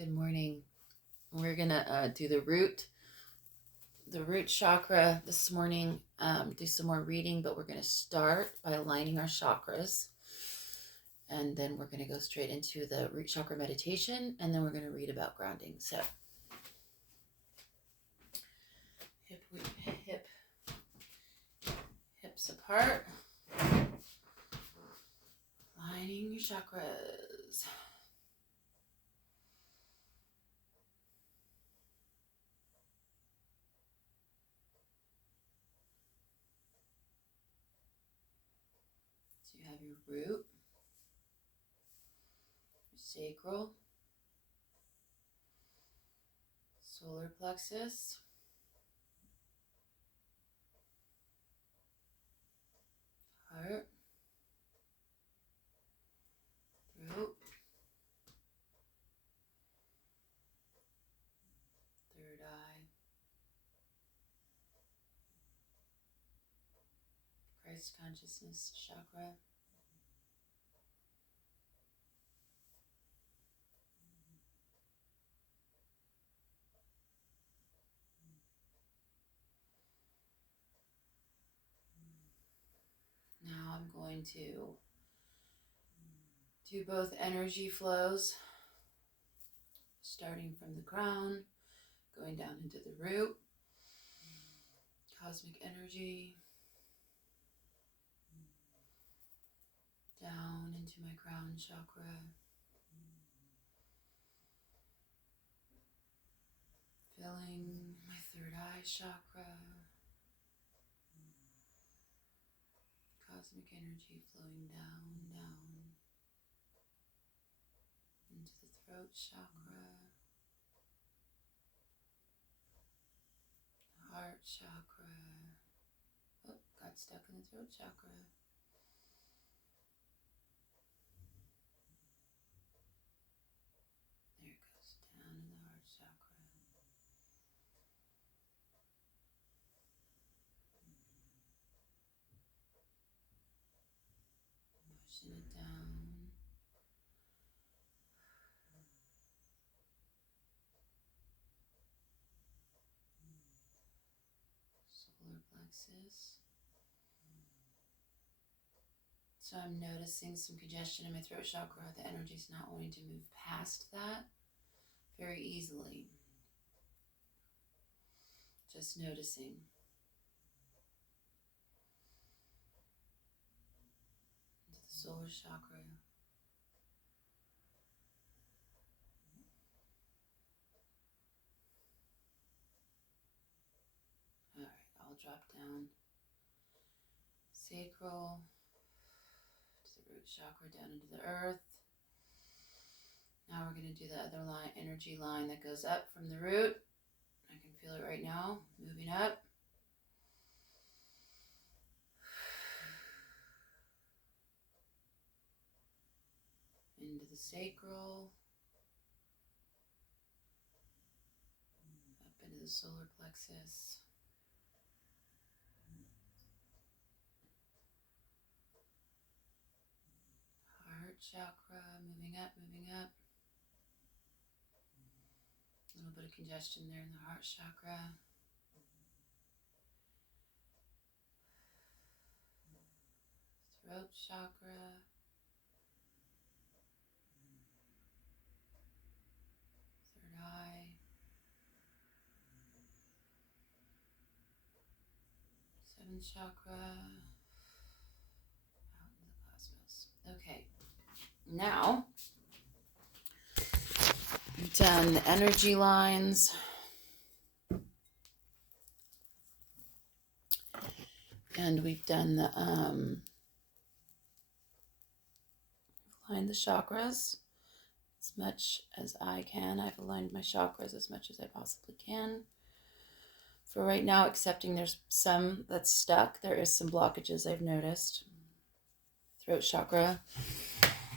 Good morning. We're gonna do the root chakra this morning. Do some more reading, but we're gonna start by aligning our chakras, and then we're gonna go straight into the root chakra meditation, and then we're gonna read about grounding. So, hips apart, aligning your chakras. So you have your root, your sacral, solar plexus, heart, throat, third eye, Christ consciousness chakra, now I'm going to do both energy flows, starting from the crown, going down into the root, cosmic energy, down into my crown chakra, filling my third eye chakra, cosmic energy flowing down into the throat chakra, heart chakra. Oh, got stuck in the throat chakra. There it goes, down in the heart chakra. Pushing it down. Solar plexus. So I'm noticing some congestion in my throat chakra. The energy's not wanting to move past that very easily. Just noticing. Into the solar chakra. All right, I'll drop down. Sacral, to the root chakra, down into the earth. Now we're going to do the other line, energy line that goes up from the root. I can feel it right now, moving up. Into the sacral. Up into the solar plexus. Heart chakra, moving up, moving up. A little bit of congestion there in the heart chakra. Throat chakra. Third eye. Seventh chakra. Out in the cosmos. Okay. Now, we've done the energy lines. And we've done the aligned the chakras as much as I can. I've aligned my chakras as much as I possibly can. For right now, accepting there's some that's stuck. There is some blockages I've noticed. Throat chakra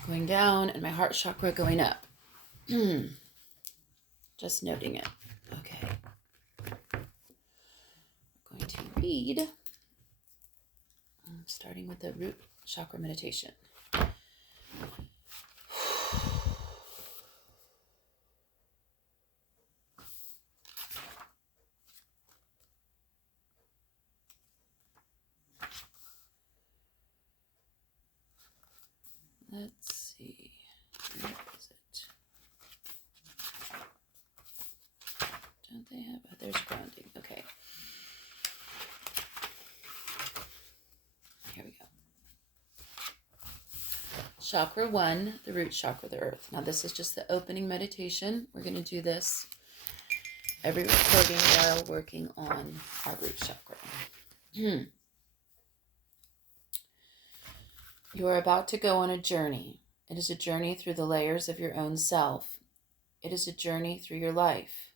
going down and my heart chakra going up. Just noting it. Okay. We're going to read, starting with the root chakra meditation. Chakra 1, the root chakra of the earth. Now this is just the opening meditation. We're going to do this every recording while working on our root chakra. You are about to go on a journey. It is a journey through the layers of your own self. It is a journey through your life,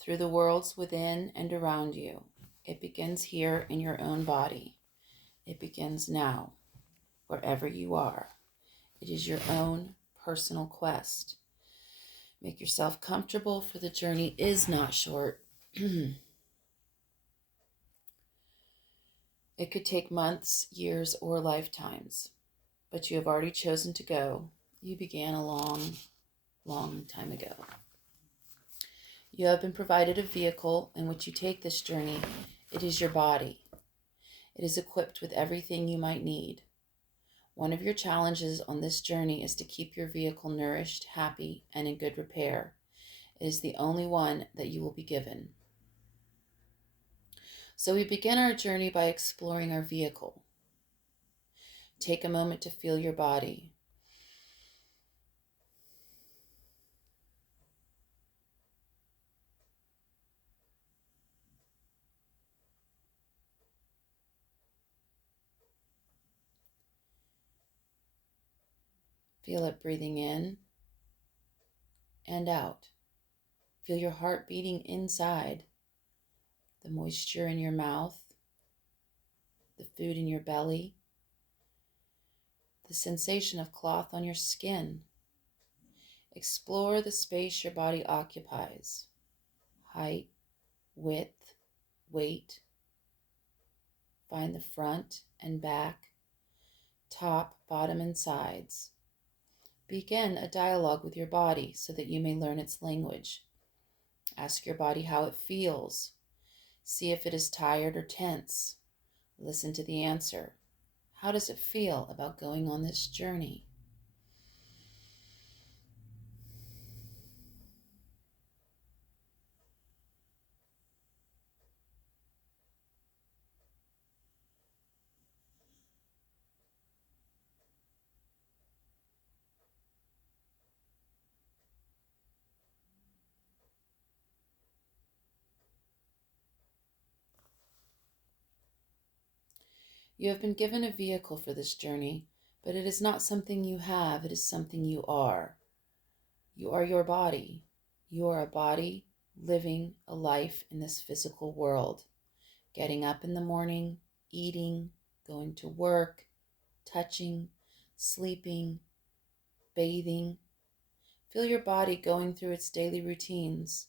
through the worlds within and around you. It begins here in your own body. It begins now, wherever you are. It is your own personal quest. Make yourself comfortable, for the journey is not short. It could take months, years, or lifetimes, but you have already chosen to go. You began a long, long time ago. You have been provided a vehicle in which you take this journey. It is your body. It is equipped with everything you might need. One of your challenges on this journey is to keep your vehicle nourished, happy, and in good repair. It is the only one that you will be given. So we begin our journey by exploring our vehicle. Take a moment to feel your body. Feel it breathing in and out. Feel your heart beating inside, the moisture in your mouth, the food in your belly, the sensation of cloth on your skin. Explore the space your body occupies. Height, width, weight. Find the front and back, top, bottom, and sides. Begin a dialogue with your body so that you may learn its language. Ask your body how it feels. See if it is tired or tense. Listen to the answer. How does it feel about going on this journey? You have been given a vehicle for this journey, but it is not something you have, it is something you are. You are your body. You are a body living a life in this physical world. Getting up in the morning, eating, going to work, touching, sleeping, bathing. Feel your body going through its daily routines.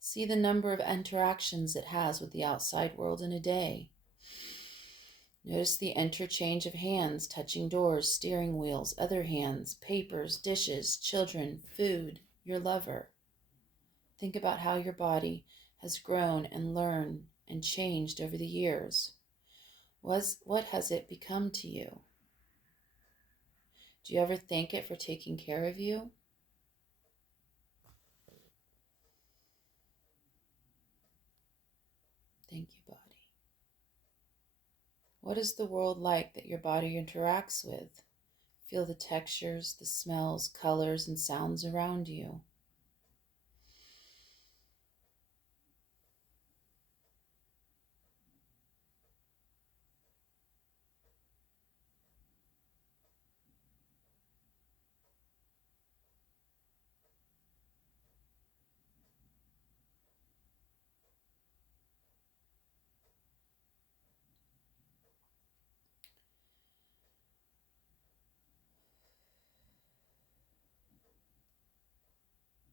See the number of interactions it has with the outside world in a day. Notice the interchange of hands touching doors, steering wheels, other hands, papers, dishes, children, food, your lover. Think about how your body has grown and learned and changed over the years. What has it become to you? Do you ever thank it for taking care of you? Thank you, body. What is the world like that your body interacts with? Feel the textures, the smells, colors, and sounds around you.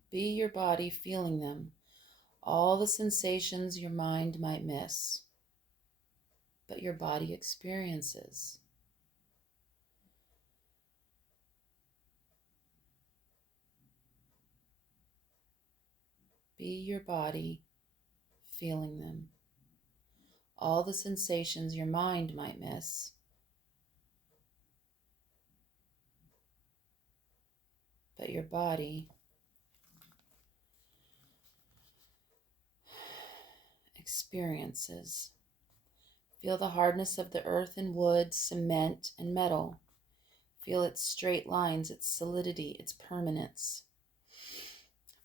Be your body feeling them, all the sensations your mind might miss, but your body experiences. Be your body feeling them, all the sensations your mind might miss, but your body experiences. Feel the hardness of the earth and wood, cement and metal. Feel its straight lines, its solidity, its permanence.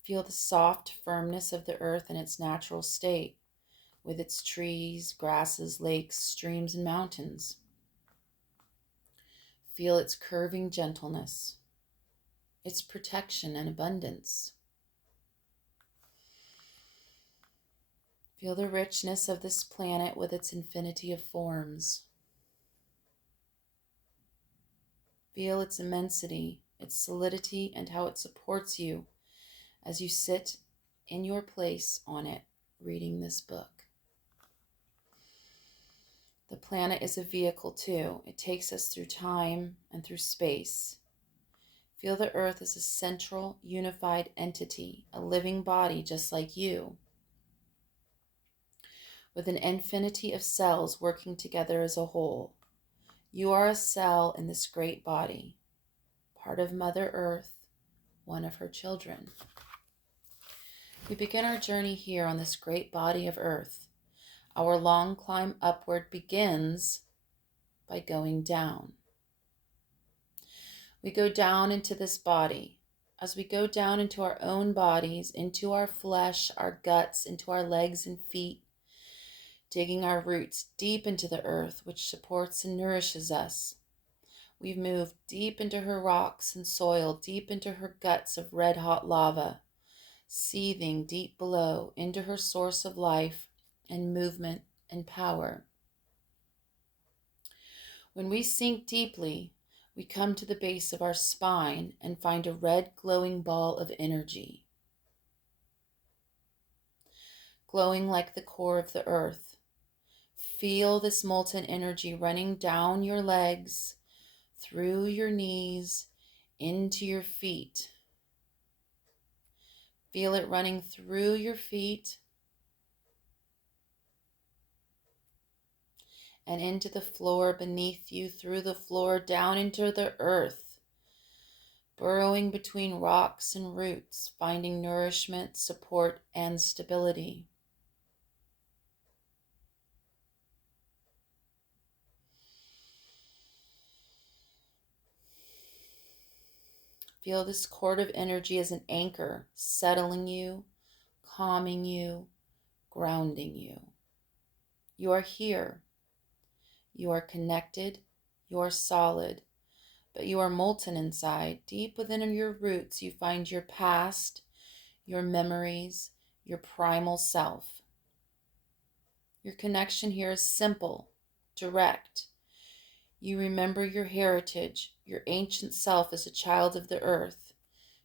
Feel the soft firmness of the earth in its natural state, with its trees, grasses, lakes, streams, and mountains. Feel its curving gentleness, its protection and abundance. Feel the richness of this planet with its infinity of forms. Feel its immensity, its solidity, and how it supports you as you sit in your place on it, reading this book. The planet is a vehicle too. It takes us through time and through space. Feel the earth as a central, unified entity, a living body just like you, with an infinity of cells working together as a whole. You are a cell in this great body, part of Mother Earth, one of her children. We begin our journey here on this great body of Earth. Our long climb upward begins by going down. We go down into this body. As we go down into our own bodies, into our flesh, our guts, into our legs and feet, digging our roots deep into the earth, which supports and nourishes us. We've moved deep into her rocks and soil, deep into her guts of red-hot lava, seething deep below into her source of life and movement and power. When we sink deeply, we come to the base of our spine and find a red glowing ball of energy, glowing like the core of the earth. Feel this molten energy running down your legs, through your knees, into your feet. Feel it running through your feet and into the floor beneath you, through the floor, down into the earth, burrowing between rocks and roots, finding nourishment, support, and stability. Feel this cord of energy as an anchor, settling you, calming you, grounding you. You are here. You are connected. You are solid. But you are molten inside. Deep within your roots, you find your past, your memories, your primal self. Your connection here is simple, direct. You remember your heritage, your ancient self as a child of the earth.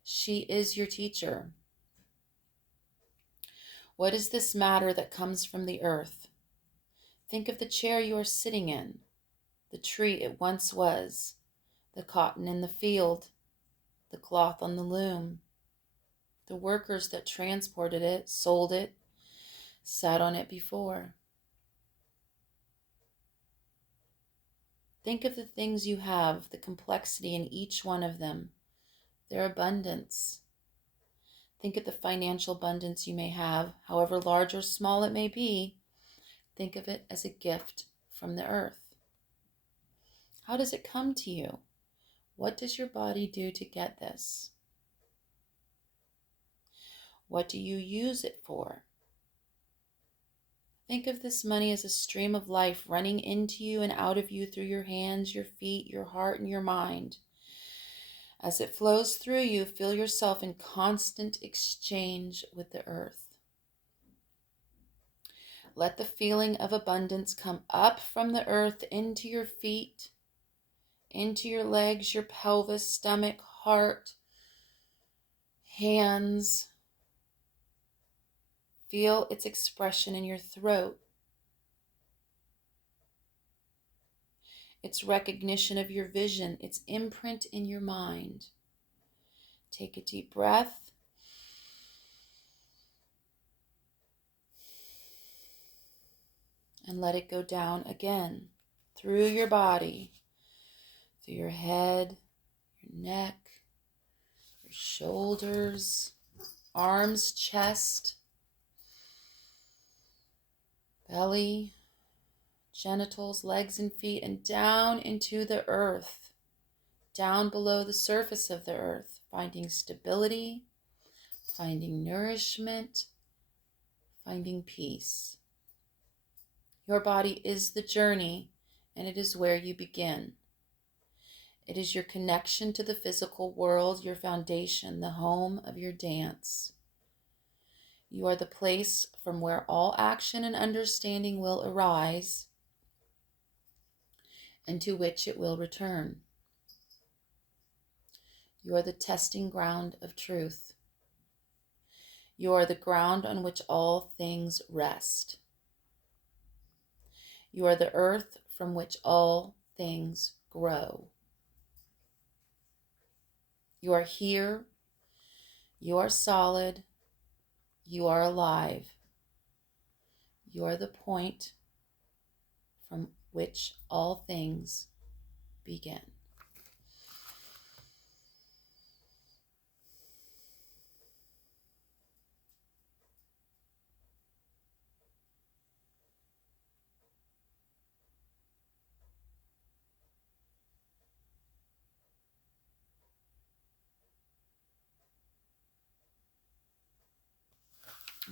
She is your teacher. What is this matter that comes from the earth? Think of the chair you are sitting in, the tree it once was, the cotton in the field, the cloth on the loom, the workers that transported it, sold it, sat on it before. Think of the things you have, the complexity in each one of them, their abundance. Think of the financial abundance you may have, however large or small it may be. Think of it as a gift from the earth. How does it come to you? What does your body do to get this? What do you use it for? Think of this money as a stream of life running into you and out of you through your hands, your feet, your heart, and your mind. As it flows through you, feel yourself in constant exchange with the earth. Let the feeling of abundance come up from the earth into your feet, into your legs, your pelvis, stomach, heart, hands. Feel its expression in your throat, its recognition of your vision, its imprint in your mind. Take a deep breath. And let it go down again through your body, through your head, your neck, your shoulders, arms, chest, belly, genitals, legs and feet, and down into the earth, down below the surface of the earth, finding stability, finding nourishment, finding peace. Your body is the journey, and it is where you begin. It is your connection to the physical world, your foundation, the home of your dance. You are the place from where all action and understanding will arise, and to which it will return. You are the testing ground of truth. You are the ground on which all things rest. You are the earth from which all things grow. You are here. You are solid. You are alive. You are the point from which all things begin.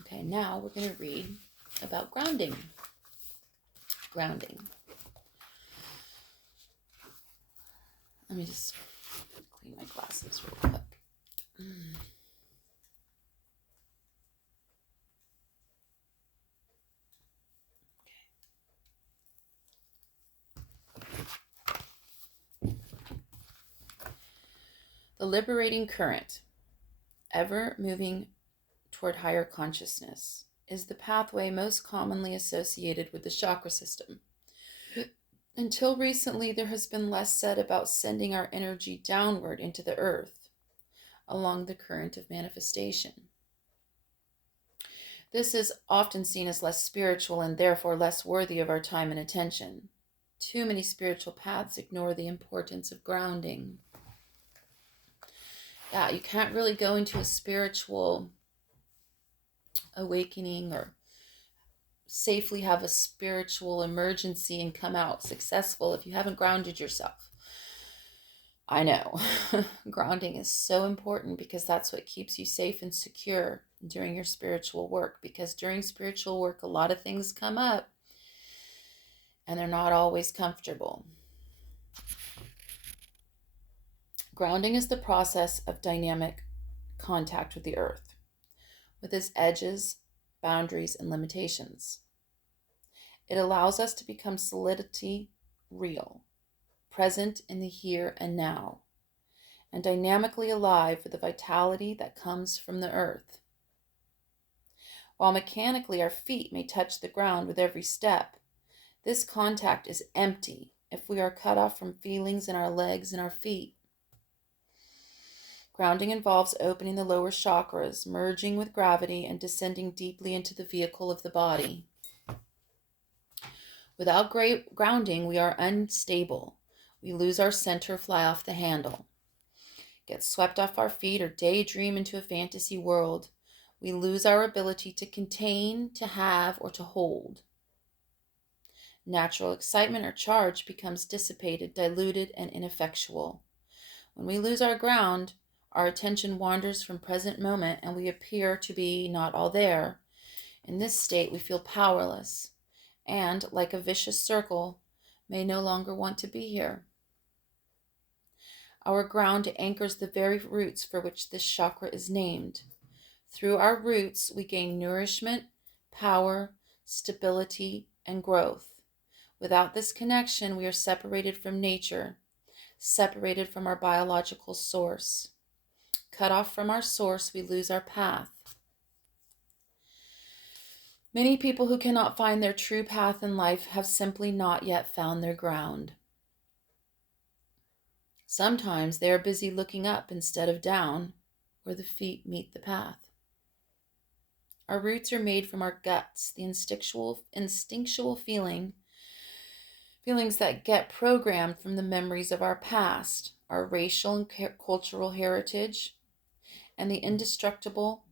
Okay, now we're going to read about grounding. Grounding. Let me just clean my glasses real quick. The liberating current, ever moving toward higher consciousness, is the pathway most commonly associated with the chakra system. Until recently, there has been less said about sending our energy downward into the earth along the current of manifestation. This is often seen as less spiritual and therefore less worthy of our time and attention. Too many spiritual paths ignore the importance of grounding. Yeah, you can't really go into a spiritual awakening or safely have a spiritual emergency and come out successful if you haven't grounded yourself. I know. Grounding is so important because that's what keeps you safe and secure during your spiritual work. Because during spiritual work, a lot of things come up and they're not always comfortable. Grounding is the process of dynamic contact with the earth, with its edges, boundaries, and limitations. It allows us to become solidity real, present in the here and now, and dynamically alive with the vitality that comes from the earth. While mechanically our feet may touch the ground with every step, this contact is empty if we are cut off from feelings in our legs and our feet. Grounding involves opening the lower chakras, merging with gravity, and descending deeply into the vehicle of the body. Without grounding, we are unstable. We lose our center, fly off the handle, get swept off our feet, or daydream into a fantasy world. We lose our ability to contain, to have, or to hold. Natural excitement or charge becomes dissipated, diluted, and ineffectual. When we lose our ground, our attention wanders from present moment and we appear to be not all there. In this state, we feel powerless and, like a vicious circle, may no longer want to be here. Our ground anchors the very roots for which this chakra is named. Through our roots, we gain nourishment, power, stability, and growth. Without this connection, we are separated from nature, separated from our biological source. Cut off from our source, we lose our path. Many people who cannot find their true path in life have simply not yet found their ground. Sometimes they are busy looking up instead of down, where the feet meet the path. Our roots are made from our guts, the instinctual feelings that get programmed from the memories of our past, our racial and cultural heritage, and the indestructible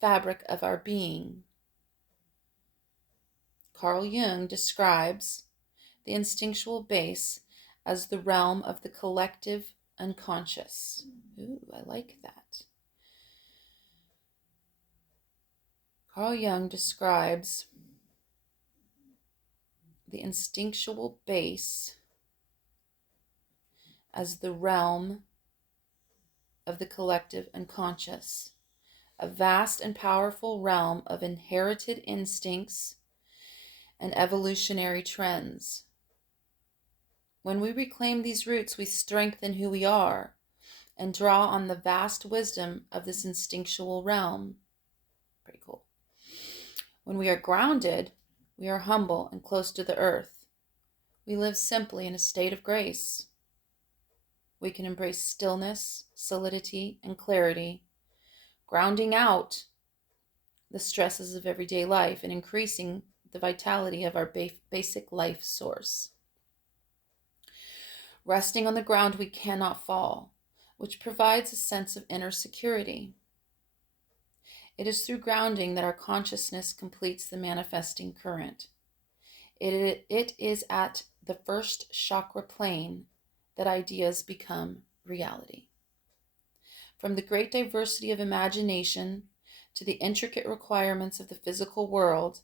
fabric of our being. Carl Jung describes the instinctual base as the realm of the collective unconscious. Ooh, I like that. Carl Jung describes the instinctual base as the realm of the collective unconscious, a vast and powerful realm of inherited instincts and evolutionary trends. When we reclaim these roots, we strengthen who we are and draw on the vast wisdom of this instinctual realm. Pretty cool. When we are grounded, we are humble and close to the earth. We live simply in a state of grace. We can embrace stillness, solidity, and clarity, grounding out the stresses of everyday life and increasing the vitality of our basic life source. Resting on the ground, we cannot fall, which provides a sense of inner security. It is through grounding that our consciousness completes the manifesting current. It is at the first chakra plane that ideas become reality. From the great diversity of imagination to the intricate requirements of the physical world,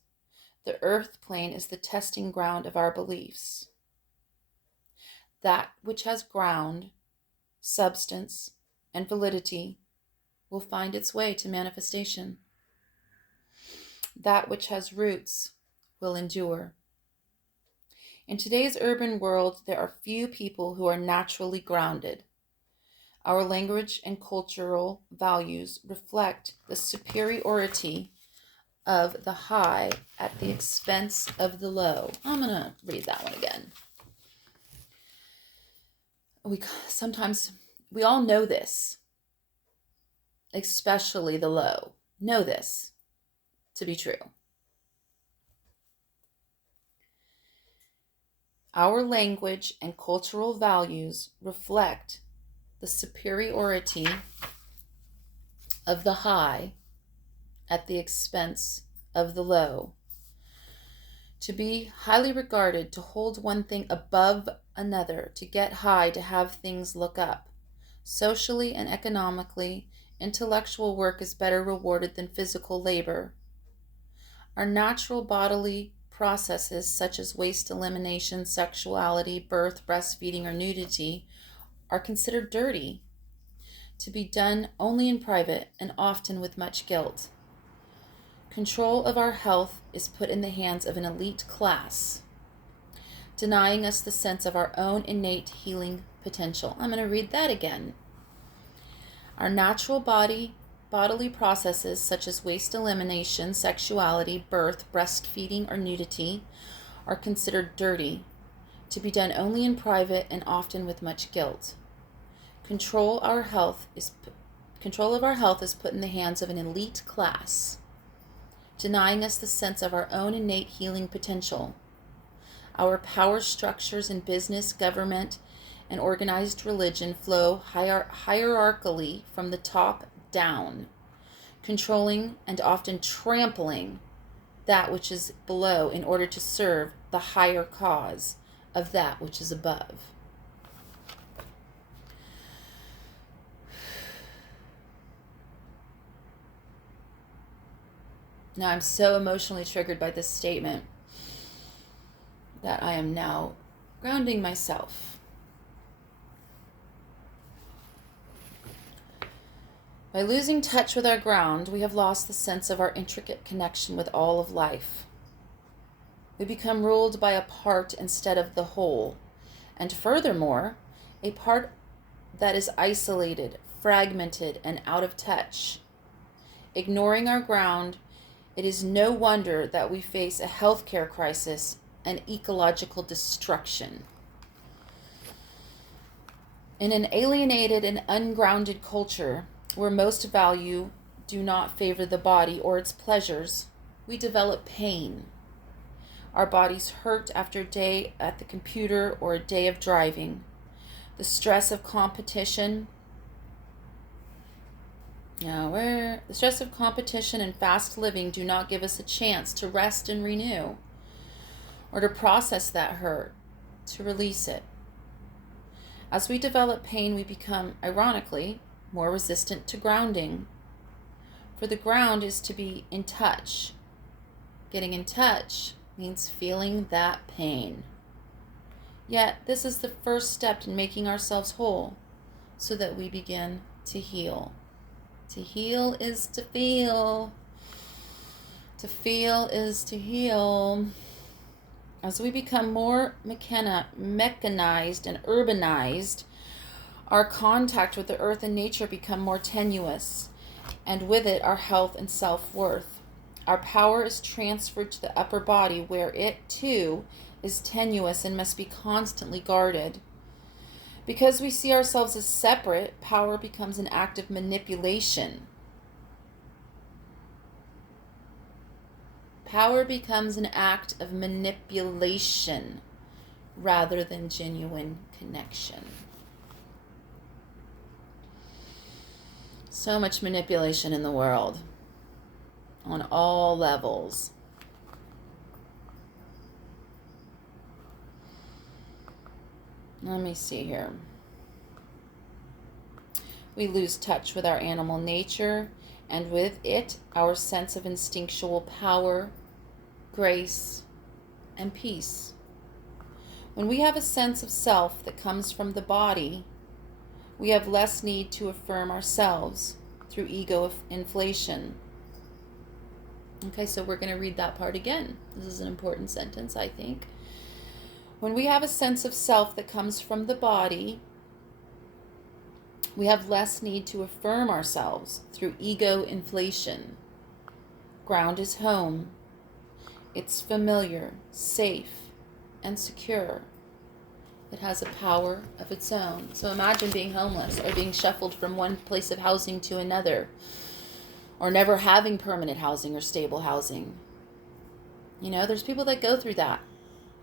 the earth plane is the testing ground of our beliefs. That which has ground, substance, and validity will find its way to manifestation. That which has roots will endure. In today's urban world, there are few people who are naturally grounded. Our language and cultural values reflect the superiority of the high at the expense of the low. I'm going to read that one again. We all know this, especially the low. Know this to be true. Our language and cultural values reflect the superiority of the high at the expense of the low. To be highly regarded, to hold one thing above another, to get high, to have things look up. Socially and economically, intellectual work is better rewarded than physical labor. Our natural bodily processes such as waste elimination, sexuality, birth, breastfeeding, or nudity are considered dirty, to be done only in private and often with much guilt. Control of our health is put in the hands of an elite class, denying us the sense of our own innate healing potential. I'm going to read that again. Our natural bodily processes such as waste elimination, sexuality, birth, breastfeeding, or nudity are considered dirty, to be done only in private and often with much guilt. Control of our health is put in the hands of an elite class, denying us the sense of our own innate healing potential. Our power structures in business, government, and organized religion flow hierarchically from the top down, controlling and often trampling that which is below in order to serve the higher cause of that which is above. Now, I'm so emotionally triggered by this statement that I am now grounding myself. By losing touch with our ground, we have lost the sense of our intricate connection with all of life. We become ruled by a part instead of the whole, and furthermore, a part that is isolated, fragmented, and out of touch. Ignoring our ground, it is no wonder that we face a healthcare crisis and ecological destruction. In an alienated and ungrounded culture, where most value do not favor the body or its pleasures, we develop pain. Our bodies hurt after a day at the computer or a day of driving. The stress of competition and fast living do not give us a chance to rest and renew, or to process that hurt, to release it. As we develop pain, we become, ironically, more resistant to grounding. For the ground is to be in touch. Getting in touch means feeling that pain. Yet, this is the first step in making ourselves whole so that we begin to heal. To heal is to feel. To feel is to heal. As we become more mechanized and urbanized, our contact with the earth and nature become more tenuous, and with it our health and self-worth. Our power is transferred to the upper body, where it too is tenuous and must be constantly guarded. Because we see ourselves as separate, power becomes an act of manipulation. Power becomes an act of manipulation rather than genuine connection. So much manipulation in the world on all levels. Let me see here. We lose touch with our animal nature, and with it, our sense of instinctual power, grace, and peace. When we have a sense of self that comes from the body, we have less need to affirm ourselves through ego inflation. Okay, so we're going to read that part again. This is an important sentence, I think. When we have a sense of self that comes from the body, we have less need to affirm ourselves through ego inflation. Ground is home. It's familiar, safe, and secure. It has a power of its own. So imagine being homeless or being shuffled from one place of housing to another, or never having permanent housing or stable housing. You know, there's people that go through that.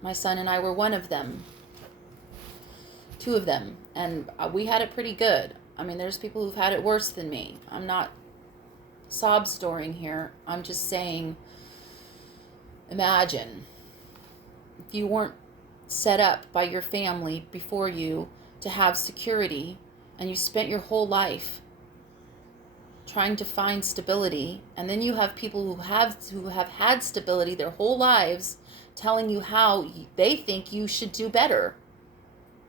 My son and I were one of them. Two of them. And we had it pretty good. I mean, there's people who've had it worse than me. I'm not sob storying here. I'm just saying, imagine if you weren't set up by your family before you to have security, and you spent your whole life trying to find stability, and then you have people who have had stability their whole lives telling you how they think you should do better.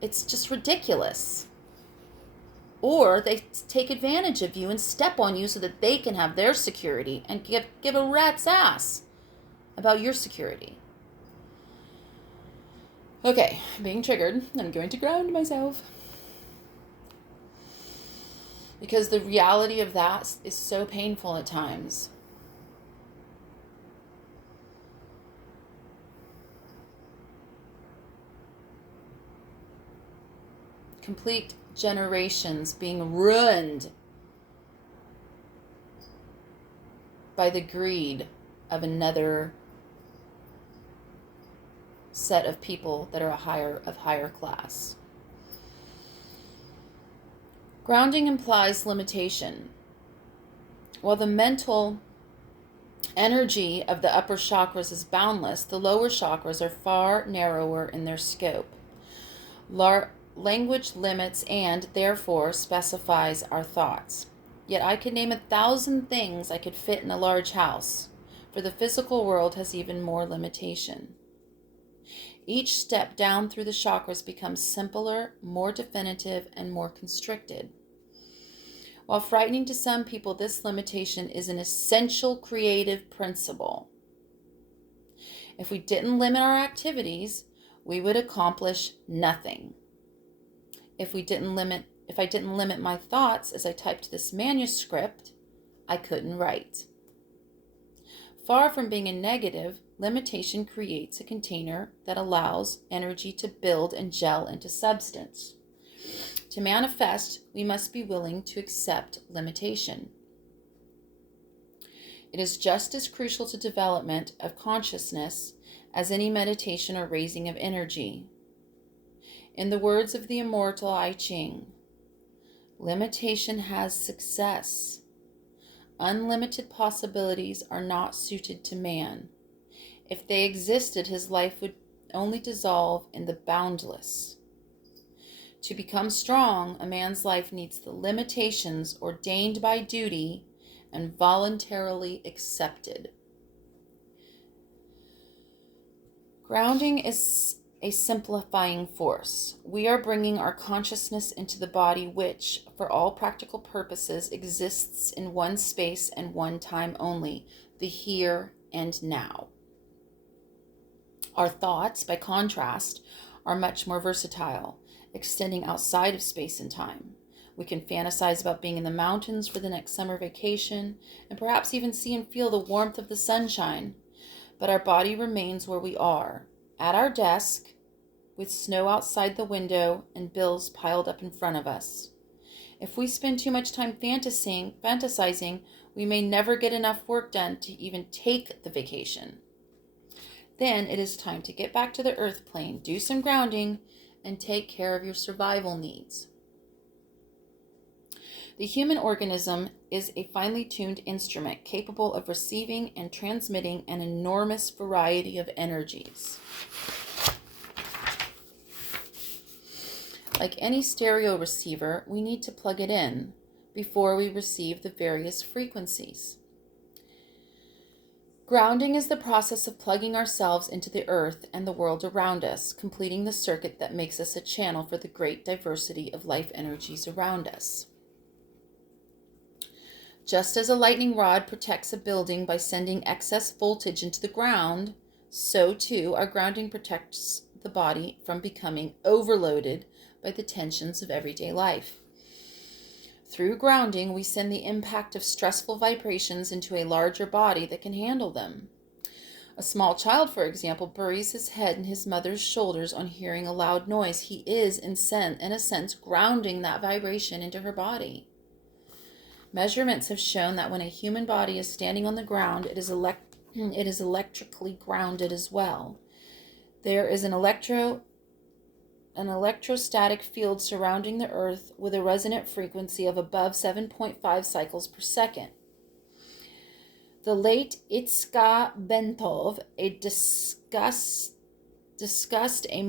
It's just ridiculous. Or they take advantage of you and step on you so that they can have their security and give a rat's ass about your security. Okay, being triggered. I'm going to ground myself. Because the reality of that is so painful at times. Complete generations being ruined by the greed of another set of people that are higher class. Grounding implies limitation. While the mental energy of the upper chakras is boundless, the lower chakras are far narrower in their scope. Language limits and, therefore, specifies our thoughts. Yet I could name 1,000 things I could fit in a large house, for the physical world has even more limitation. Each step down through the chakras becomes simpler, more definitive, and more constricted. While frightening to some people, this limitation is an essential creative principle. If we didn't limit our activities, we would accomplish nothing. If I didn't limit my thoughts as I typed this manuscript, I couldn't write. Far from being a negative, limitation creates a container that allows energy to build and gel into substance. To manifest, we must be willing to accept limitation. It is just as crucial to development of consciousness as any meditation or raising of energy. In the words of the immortal I Ching, limitation has success. Unlimited possibilities are not suited to man. If they existed, his life would only dissolve in the boundless. To become strong, a man's life needs the limitations ordained by duty and voluntarily accepted. Grounding is a simplifying force. We are bringing our consciousness into the body which, for all practical purposes, exists in one space and one time only, the here and now. Our thoughts, by contrast, are much more versatile, extending outside of space and time. We can fantasize about being in the mountains for the next summer vacation, and perhaps even see and feel the warmth of the sunshine. But our body remains where we are, at our desk, with snow outside the window and bills piled up in front of us. If we spend too much time fantasizing, we may never get enough work done to even take the vacation. Then it is time to get back to the earth plane, do some grounding, and take care of your survival needs. The human organism is a finely tuned instrument capable of receiving and transmitting an enormous variety of energies. Like any stereo receiver, we need to plug it in before we receive the various frequencies. Grounding is the process of plugging ourselves into the earth and the world around us, completing the circuit that makes us a channel for the great diversity of life energies around us. Just as a lightning rod protects a building by sending excess voltage into the ground, so too our grounding protects the body from becoming overloaded by the tensions of everyday life. Through grounding, we send the impact of stressful vibrations into a larger body that can handle them. A small child, for example, buries his head in his mother's shoulders on hearing a loud noise. He is, in a sense, grounding that vibration into her body. Measurements have shown that when a human body is standing on the ground, it is electrically grounded as well. There is an electrostatic field surrounding the earth with a resonant frequency of above 7.5 cycles per second. The late Itzhak Bentov discussed a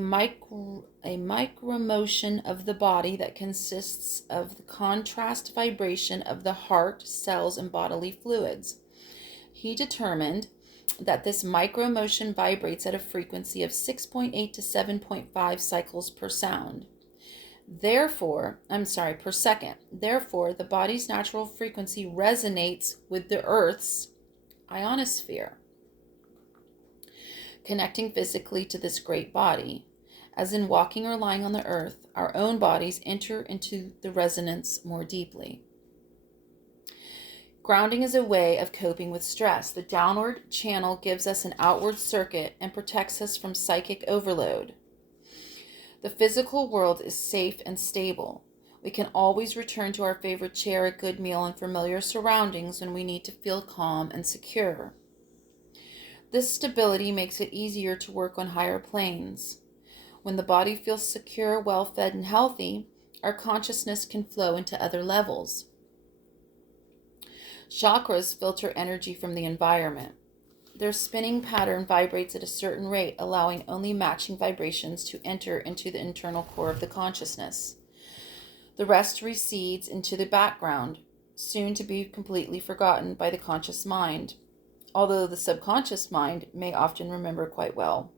micromotion of the body that consists of the contrast vibration of the heart, cells, and bodily fluids. He determined that this micromotion vibrates at a frequency of 6.8 to 7.5 cycles per second. Therefore, the body's natural frequency resonates with the Earth's ionosphere, connecting physically to this great body. As in walking or lying on the earth, our own bodies enter into the resonance more deeply. Grounding is a way of coping with stress. The downward channel gives us an outward circuit and protects us from psychic overload. The physical world is safe and stable. We can always return to our favorite chair, a good meal, and familiar surroundings when we need to feel calm and secure. This stability makes it easier to work on higher planes. When the body feels secure, well-fed, and healthy, our consciousness can flow into other levels. Chakras filter energy from the environment. Their spinning pattern vibrates at a certain rate, allowing only matching vibrations to enter into the internal core of the consciousness. The rest recedes into the background, soon to be completely forgotten by the conscious mind, although the subconscious mind may often remember quite well.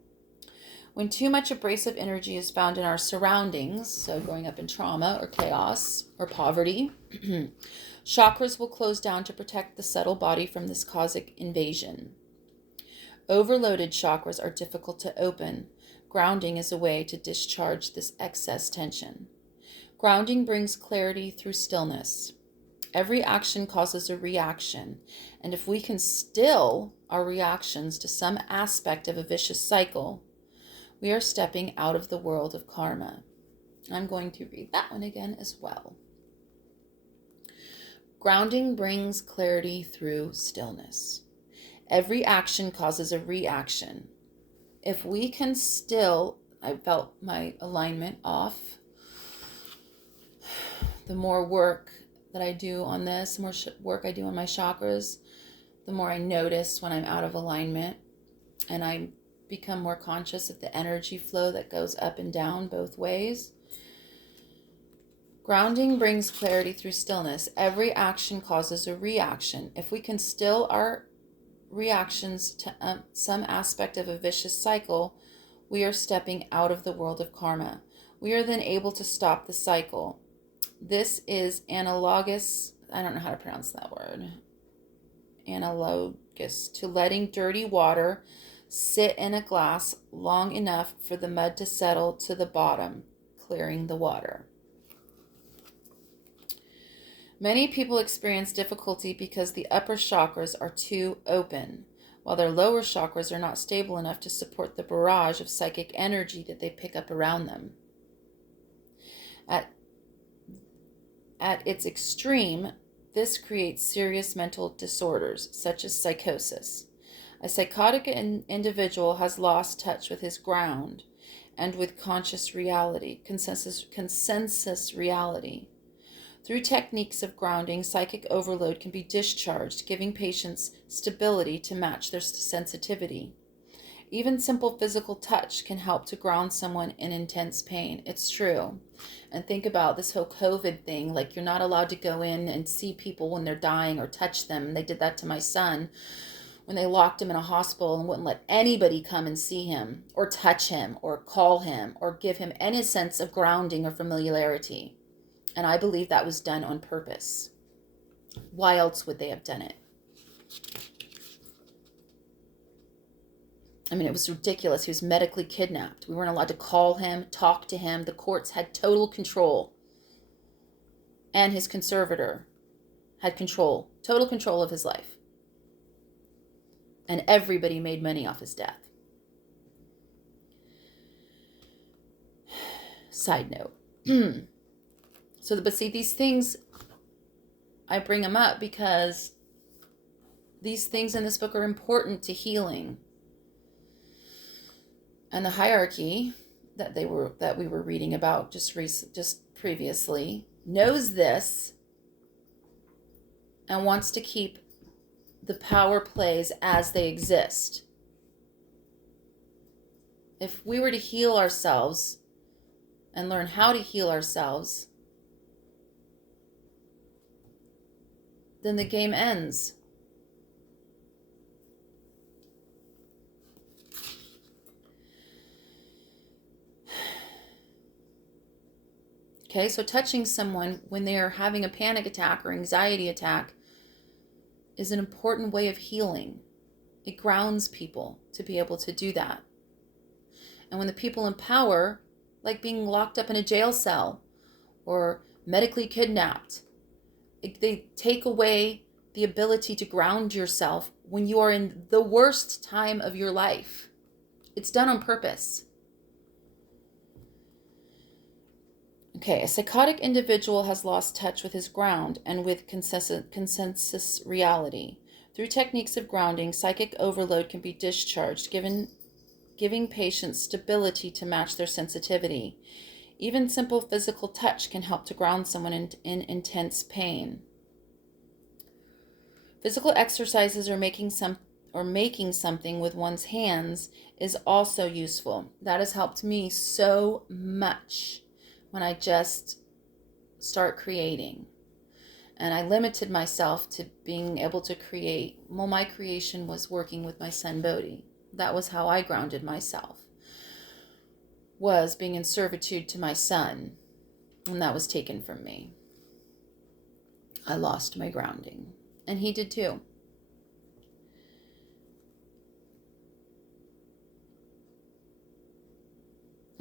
When too much abrasive energy is found in our surroundings, so growing up in trauma or chaos or poverty, chakras will close down to protect the subtle body from this cosmic invasion. Overloaded chakras are difficult to open. Grounding is a way to discharge this excess tension. Grounding brings clarity through stillness. Every action causes a reaction, and if we can still our reactions to some aspect of a vicious cycle, we are stepping out of the world of karma. I'm going to read that one again as well. Grounding brings clarity through stillness. Every action causes a reaction. If we can still, I felt my alignment off. The more work that I do on this, the more work I do on my chakras, the more I notice when I'm out of alignment, and I become more conscious of the energy flow that goes up and down both ways. Grounding brings clarity through stillness. Every action causes a reaction. If we can still our reactions to some aspect of a vicious cycle, we are stepping out of the world of karma. We are then able to stop the cycle. This is analogous, I don't know how to pronounce that word, analogous to letting dirty water sit in a glass long enough for the mud to settle to the bottom, clearing the water. Many people experience difficulty because the upper chakras are too open, while their lower chakras are not stable enough to support the barrage of psychic energy that they pick up around them. At its extreme, this creates serious mental disorders, such as psychosis. A psychotic individual has lost touch with his ground and with conscious reality, consensus reality. Through techniques of grounding, psychic overload can be discharged, giving patients stability to match their sensitivity. Even simple physical touch can help to ground someone in intense pain. It's true. And think about this whole COVID thing, like you're not allowed to go in and see people when they're dying or touch them. They did that to my son when they locked him in a hospital and wouldn't let anybody come and see him or touch him or call him or give him any sense of grounding or familiarity. And I believe that was done on purpose. Why else would they have done it? I mean, it was ridiculous. He was medically kidnapped. We weren't allowed to call him, talk to him. The courts had total control. And his conservator had total control of his life. And everybody made money off his death. Side note. But see, these things, I bring them up because these things in this book are important to healing. And the hierarchy that we were reading about just previously knows this and wants to keep the power plays as they exist. If we were to heal ourselves and learn how to heal ourselves, then the game ends. Okay, so touching someone when they are having a panic attack or anxiety attack is an important way of healing. It grounds people to be able to do that. And when the people in power, like being locked up in a jail cell or medically kidnapped, they take away the ability to ground yourself when you are in the worst time of your life. It's done on purpose. Okay, a psychotic individual has lost touch with his ground and with consensus reality. Through techniques of grounding, psychic overload can be discharged, giving patients stability to match their sensitivity. Even simple physical touch can help to ground someone in intense pain. Physical exercises or making something with one's hands is also useful. That has helped me so much when I just start creating. And I limited myself to being able to create. Well, my creation was working with my son Bodhi. That was how I grounded myself. Was being in servitude to my son, and that was taken from me. I lost my grounding, and he did too.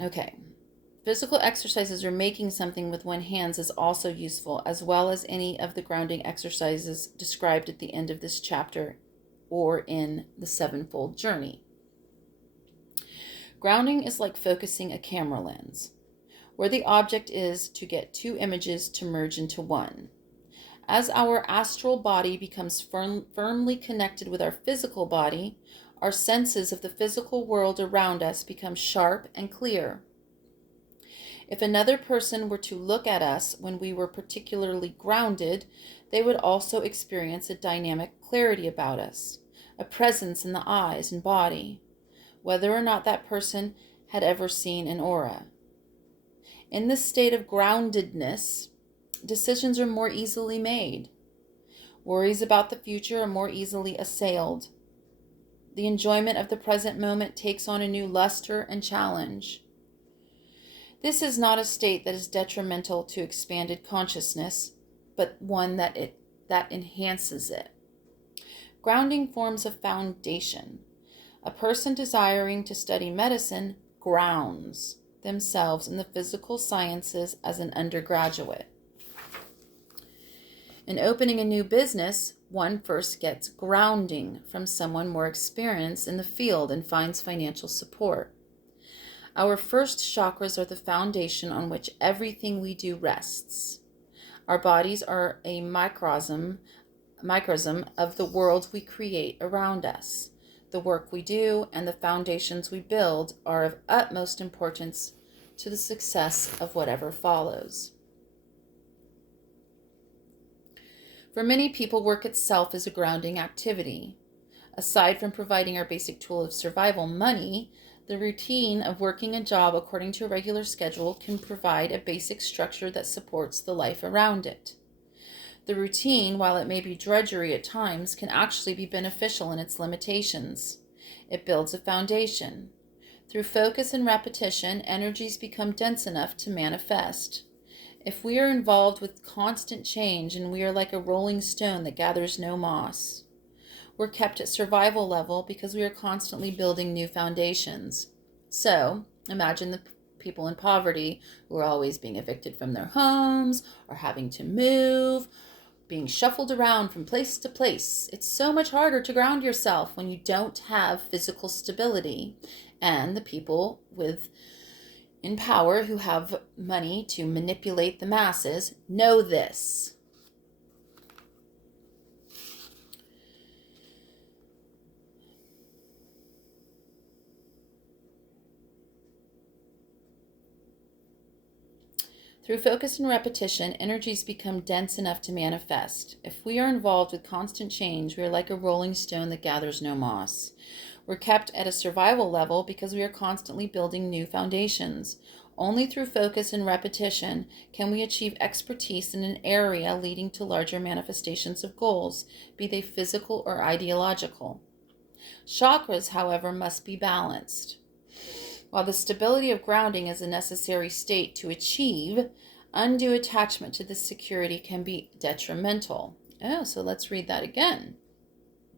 Okay, physical exercises or making something with one hand is also useful, as well as any of the grounding exercises described at the end of this chapter or in the Sevenfold Journey. Grounding is like focusing a camera lens, where the object is to get two images to merge into one. As our astral body becomes firmly connected with our physical body, our senses of the physical world around us become sharp and clear. If another person were to look at us when we were particularly grounded, they would also experience a dynamic clarity about us, a presence in the eyes and body, whether or not that person had ever seen an aura. In this state of groundedness, decisions are more easily made. Worries about the future are more easily assailed. The enjoyment of the present moment takes on a new luster and challenge. This is not a state that is detrimental to expanded consciousness, but one that enhances it. Grounding forms a foundation. A person desiring to study medicine grounds themselves in the physical sciences as an undergraduate. In opening a new business, one first gets grounding from someone more experienced in the field and finds financial support. Our first chakras are the foundation on which everything we do rests. Our bodies are a microcosm of the world we create around us. The work we do and the foundations we build are of utmost importance to the success of whatever follows. For many people, work itself is a grounding activity. Aside from providing our basic tool of survival, money, the routine of working a job according to a regular schedule can provide a basic structure that supports the life around it. The routine, while it may be drudgery at times, can actually be beneficial in its limitations. It builds a foundation. Through focus and repetition, energies become dense enough to manifest. If we are involved with constant change and we are like a rolling stone that gathers no moss, we're kept at survival level because we are constantly building new foundations. So, imagine the people in poverty who are always being evicted from their homes or having to move, being shuffled around from place to place. It's so much harder to ground yourself when you don't have physical stability. And the people in power who have money to manipulate the masses know this. Through focus and repetition, energies become dense enough to manifest. If we are involved with constant change, we are like a rolling stone that gathers no moss. We're kept at a survival level because we are constantly building new foundations. Only through focus and repetition can we achieve expertise in an area leading to larger manifestations of goals, be they physical or ideological. Chakras, however, must be balanced. While the stability of grounding is a necessary state to achieve, undue attachment to this security can be detrimental. Oh, so let's read that again.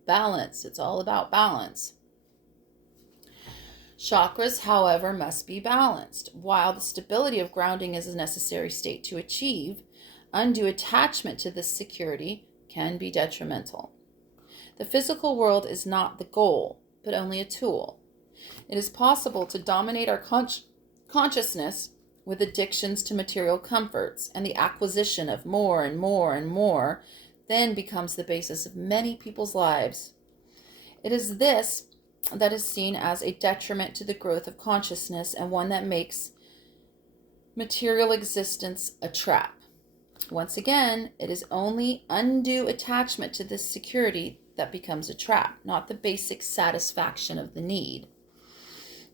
Balance. It's all about balance. Chakras, however, must be balanced. While the stability of grounding is a necessary state to achieve, undue attachment to this security can be detrimental. The physical world is not the goal, but only a tool. It is possible to dominate our consciousness with addictions to material comforts, and the acquisition of more and more and more then becomes the basis of many people's lives. It is this that is seen as a detriment to the growth of consciousness and one that makes material existence a trap. Once again, it is only undue attachment to this security that becomes a trap, not the basic satisfaction of the need.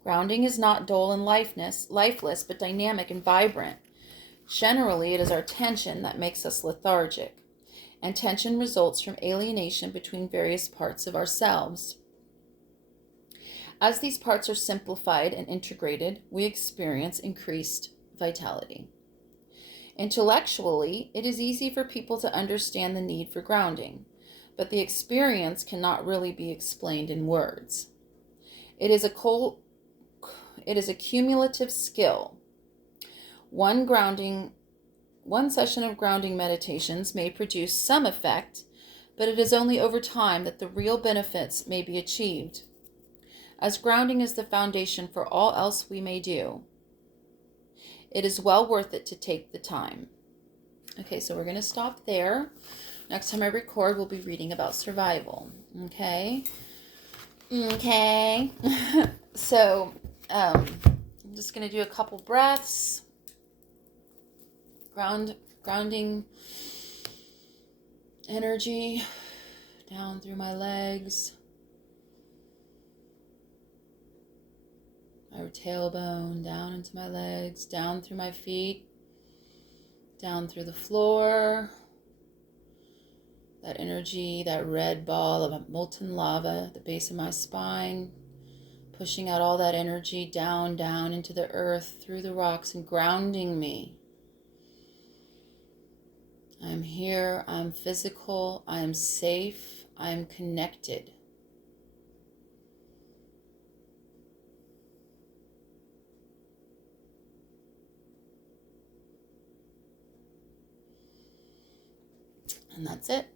Grounding is not dull and lifeless, but dynamic and vibrant. Generally, it is our tension that makes us lethargic, and tension results from alienation between various parts of ourselves. As these parts are simplified and integrated, we experience increased vitality. Intellectually, it is easy for people to understand the need for grounding, but the experience cannot really be explained in words. It is a cumulative skill. One session of grounding meditations may produce some effect, but it is only over time that the real benefits may be achieved. As grounding is the foundation for all else we may do, it is well worth it to take the time. Okay, so we're going to stop there. Next time I record, we'll be reading about survival. Okay? So, I'm just going to do a couple breaths. Grounding energy down through my legs, my tailbone, down into my legs, down through my feet, down through the floor. That energy, that red ball of molten lava at the base of my spine, pushing out all that energy down into the earth, through the rocks, and grounding me. I'm here, I'm physical, I'm safe, I'm connected. And that's it.